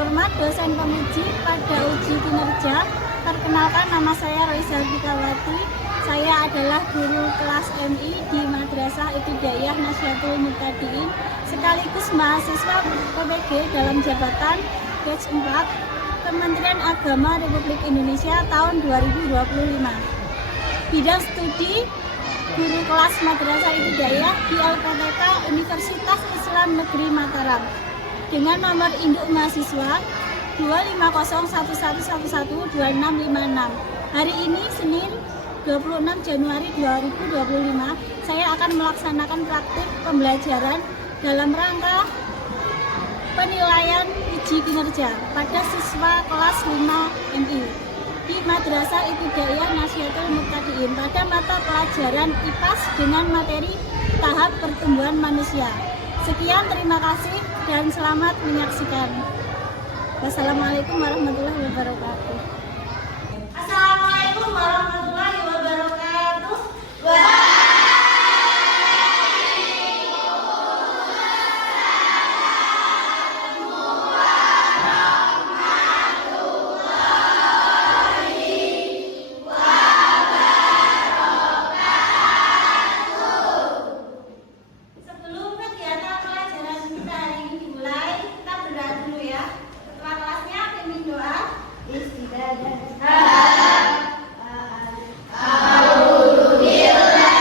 terhormat dosen penguji pada uji kinerja, perkenalkan nama saya Roisa Fikawati. Saya adalah guru kelas MI di Madrasah Ibtidaiyah Nahdlatul Muqtadiin, sekaligus mahasiswa PPG dalam jabatan batch 4 Kementerian Agama Republik Indonesia tahun 2025. Bidang studi guru kelas Madrasah Ibtidaiyah di LPTK Universitas Islam Negeri Mataram dengan nomor induk mahasiswa 25011112656. Hari ini Senin 26 Januari 2025 saya akan melaksanakan praktik pembelajaran dalam rangka penilaian uji kinerja pada siswa kelas 5 MI di Madrasah Ibtidaiyah Nahdlatul Muqtadiin pada mata pelajaran IPAS dengan materi tahap pertumbuhan manusia. Sekian, terima kasih dan selamat menyaksikan. Wassalamualaikum warahmatullahi wabarakatuh. Assalamualaikum warahmatullahi wabarakatuh. Sebelum kegiatan pelajaran kita hari ini dimulai, kita berdoa dulu ya. Ketua kelasnya pimpin doa. Bismillahirrahmanirrahim.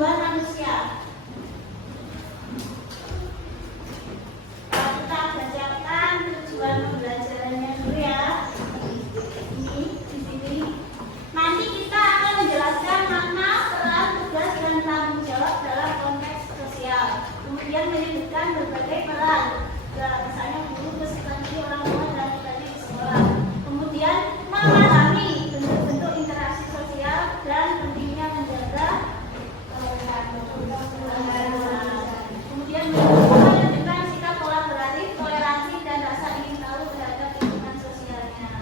pertumbuhan manusia. Kita bacakan tujuan pembelajarannya dulu ya. Ini di sini. Nanti kita akan menjelaskan makna, peran, tugas, dan tanggung jawab dalam konteks sosial. Kemudian menyebutkan berbagai peran, misalnya guru, peserta, orang tua, dan tadi di sekolah. Kemudian memahami bentuk-bentuk interaksi sosial dan pentingnya menjaga kemudian menunjukkan sikap kolaboratif, toleransi, dan rasa ingin tahu terhadap lingkungan sosialnya.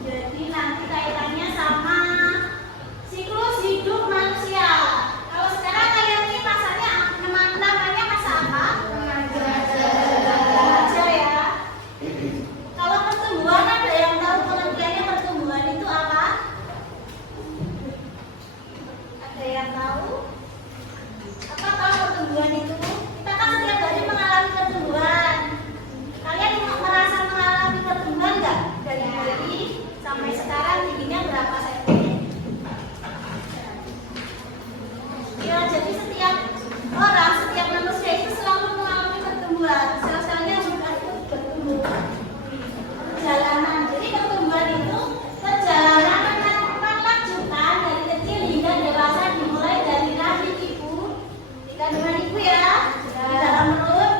Jadi nanti kaitannya sama siklus hidup manusia. Kalau sekarang kalian ini masanya namanya masa apa? Remaja ya. Kalau pertumbuhan ada yang tahu pengertiannya pertumbuhan itu apa? Ada yang tahu? Apa tahu pertumbuhan itu? Kita kan setiap hari mengalami pertumbuhan. Kalian merasa mengalami pertumbuhan nggak? Dari hari sampai sekarang tingginya berapa cm? Ya, jadi setiap orang, setiap manusia itu selalu mengalami pertumbuhan. Sel-selnya juga itu bertumbuh. Perjalanan. Jadi pertumbuhan itu perjalanan melanjutkan dari kecil hingga dewasa dimulai dari rahim ibu, di kandungan ibu ya, di dalam perut,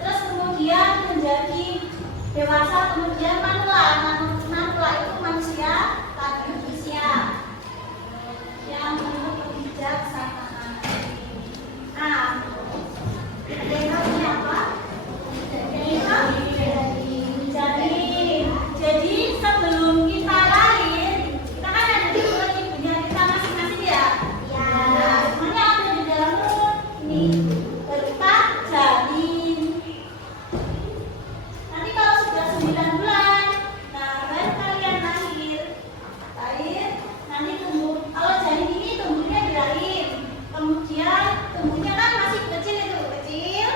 terus kemudian menjadi dewasa, kemudian manula. Manula itu manusia lanjut usia yang penuh kebijaksanaan. Nah, ada yang tahu ini apa? Jadi sebelum kita lahir, kita kan ada di perut ibunya kita masing-masing ya. Ya. Semuanya ada di dalam perut. Ini berupa janin. Nanti kalau sudah 9 bulan, nah baru kalian lahir. Nanti tumbuh. Kalau janin ini tumbuhnya di rahim. Kemudian tumbuhnya kan masih kecil itu kecil.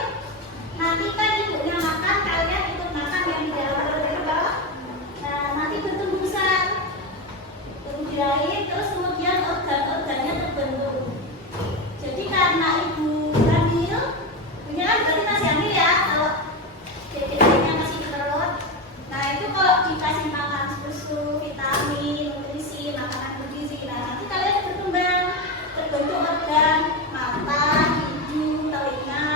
Nanti kan ibunya makan, kalian ikut makan yang di dalam perut itu toh. Nah, nanti bertumbuh besar. Tumbuh di rahim, terus kemudian organ-organnya terbentuk. Jadi karena ibu hamil, ibunya kan berarti masih hamil ya. Kalau BBB-nya masih di perut. Nah, itu kalau dikasih makan susu, vitamin, nutrisi, makanan bergizi, nah nanti kalian berkembang, terbentuk organ mata, hidung, telinga,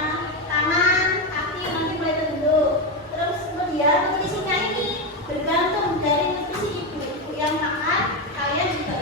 tangan, kaki nanti mulai terbentuk. Terus kemudian nutrisinya ini bergantung dari nutrisi ibu yang makan, kalian juga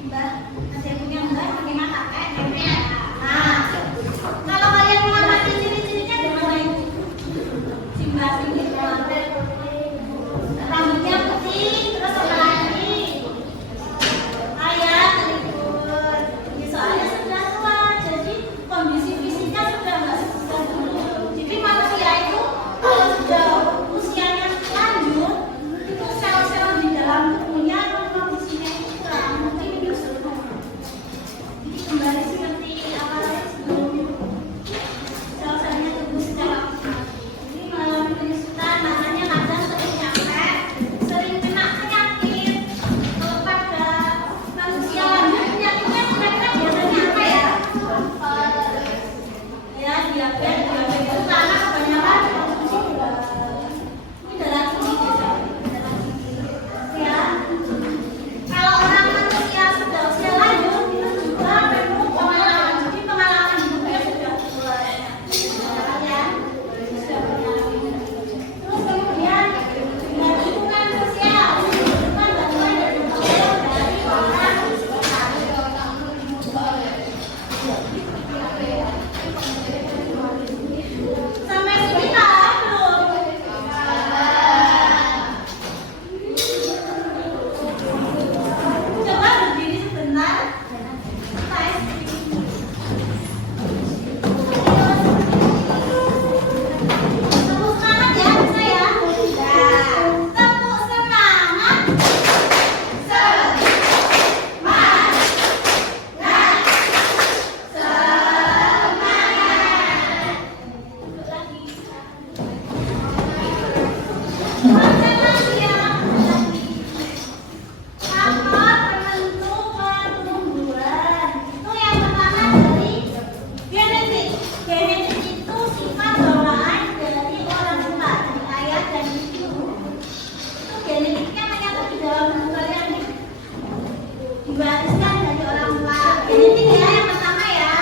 Mbak, ada yang punya Mbak, punya kakek, nenek. Nah, kalau kalian mengamati ciri-cirinya gimana itu? Si Mbak ini rambutnya putih, terus apa lagi? Ayah keriput. Ini soalnya sudah tua, jadi kondisi fisiknya sudah nggak sesuai dulu. Jadi manusia itu kalau sudah usianya lanjut, itu sel-sel di dalam tubuhnya kondisinya itu kurang, mungkin nyusut. Jadi kembali seperti awalnya sebelum sel-selnya tumbuh secara optimal. Jadi mengalami penyusutan, makanya kadang sering capek, sering kena penyakit. Kalau pada manusia lanjut penyakitnya kira-kira biasanya apa ya? Ya diabetes itu karena kebanyakan konsumsi gula. Ini darah tinggi juga. Ya. Kalau orang manusia sudah usia lanjut itu juga perlu pengalaman. Jadi pengalaman hidupnya sudah mulai. Ya. Sudah mengalami. Terus kemudian dengan lingkungan sosial, lingkungan bantuan dan dukungan dari orang sekitar. Sampai sini tahu belum? Coba berdiri sebentar. Tepuk semangat ya, bisa ya? Tepuk semangat. Duduk lagi. Konsentrasi ya. Faktor penentu pertumbuhan. Itu yang pertama dari genetik. Genetik itu sifat bawaan dari orang tua, dari ayah dan ibu. Itu genetiknya menyatu di dalam tubuh kalian nih. Diwariskan dari orang tua. Genetik ya yang pertama ya.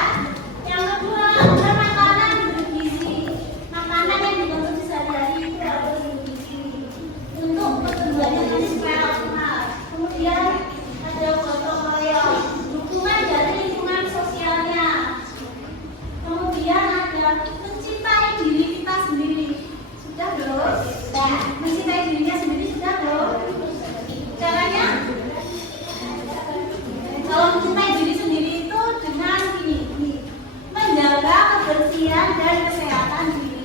Yang kedua ada makanan bergizi. Makanan yang dikonsumsi sehari-hari itu harus bergizi untuk pertumbuhannya nanti supaya optimal. Kemudian ada gotong royong, dukungan dari lingkungan sosialnya. Kemudian ada mencintai diri kita sendiri. Sudah belum? Sudah. Mencintai dirinya sendiri sudah belum? Caranya? Kalau mencintai diri sendiri itu dengan gini, menjaga kebersihan dan kesehatan diri.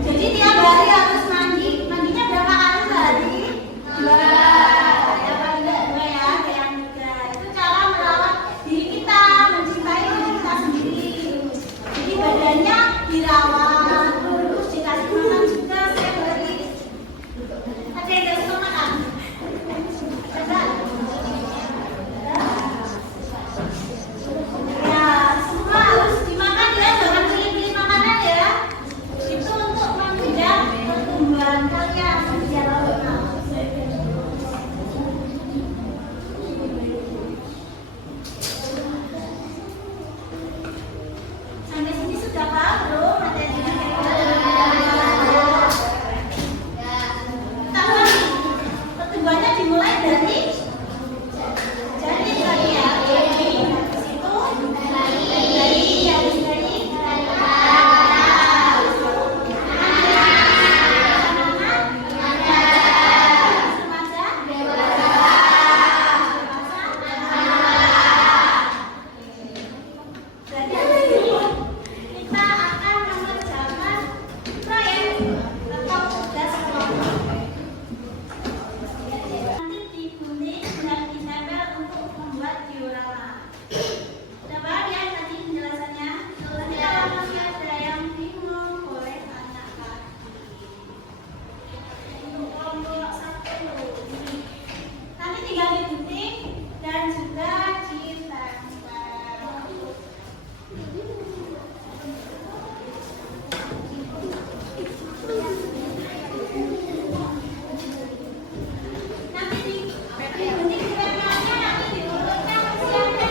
Jadi tiap hari harus mandi. Mandinya berapa kali sehari? 2. Ya paling enggak 2 ya, kayak Nika. Itu cara merawat diri kita, mencintai diri kita sendiri. Jadi badannya dirawat, terus dikasih makan juga setiap hari. Ada yang nggak suka makan? Ada? Ya, semua harus dimakan ya, jangan pilih-pilih makanan ya. Itu untuk menunjang pertumbuhan kalian secara optimal. Sampai sini sudah paham belum materinya? Kita ulangi. Pertumbuhannya dimulai dari janin tadi ya. Dari situ kita akan mengerjakan proyek atau tugas kelompok. Nanti digunting dan ditempel untuk membuat diorama. Udah paham ya tadi penjelasannya? Kalau masih ada yang bingung boleh tanyakan. Untuk kelompok 1 nanti tinggal digunting dan juga ditempel. Nanti digunting ditempelnya, nanti diurutkan usianya